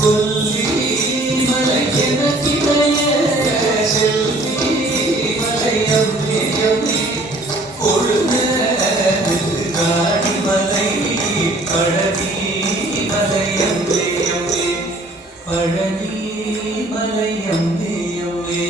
கொல்லி மலையென கிளைய செல்வி மலையம்மே அம்மே கொழுந்த காடி மலை பழனி மலையம்மே அம்மே பழனி மலையம்மே அம்மே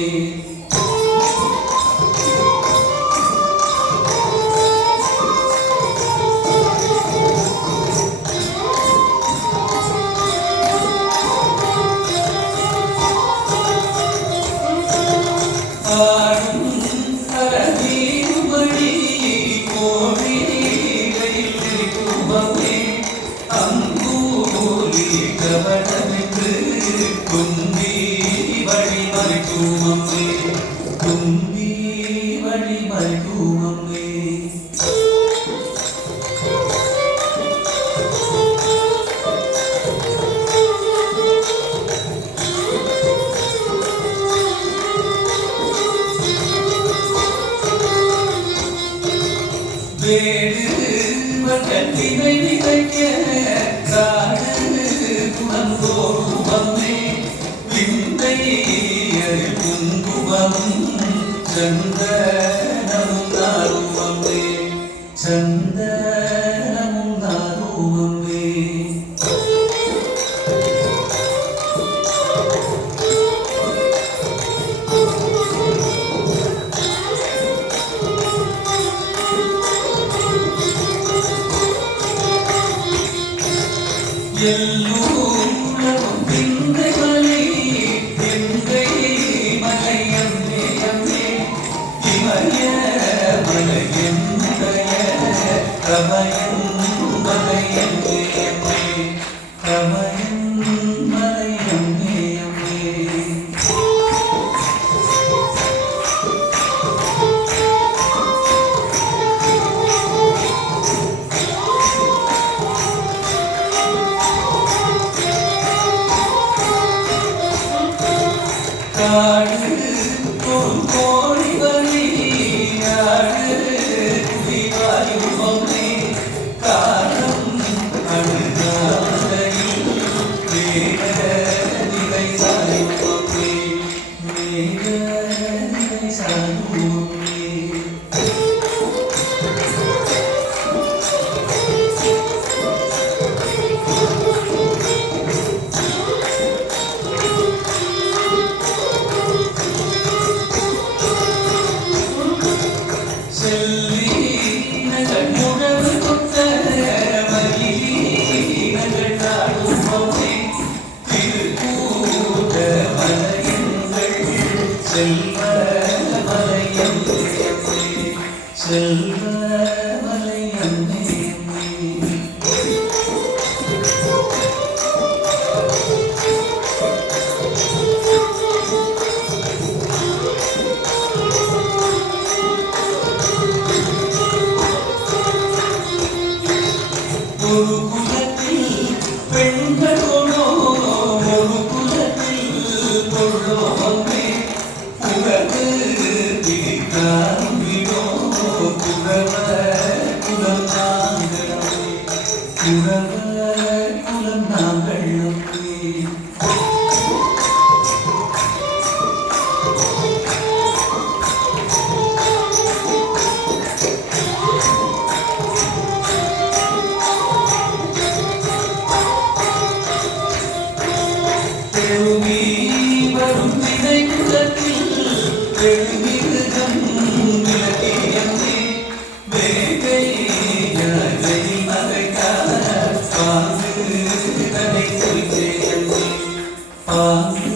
தும்பி வழி மறைக்குமம்மே வேடு வட்டத்தினை விதைக்க காடு குணந்தோறுமம்மே விந்தை குங்குமம் சந்தனமும் நாருமம்மே சந்தனமும் நாருமம்மே எல்லோரும் பிந்தை மலை பிந்தை மலையம்மே அம்மே இமய மலையெந்தைய கமயம் மலையம்மே அம்மே கமயம் மலையம்மே அம்மே காடு கோடி வழி ஆடு குடிவாயுமம்மே காலம் அழுதாலையில் மேக நிலை சாயுமம்மே மேக நிலை சாயுமம்மே செல்வ மலையம்மே ஒரு குலத்தில் பெண்களோனோ ஒரு குலத்தில் கொள்ளோமே உலகு காண்பினோ குலவ குலம் நாங்களே குலவ குலம் நாங்களே வரும் வினை குலத்தில் பெருமிருகம் விலகியம்மே வேகை ஜனகை மகைத்தார் பாங்கு தனை குறித்தேயம்மே பாங்கு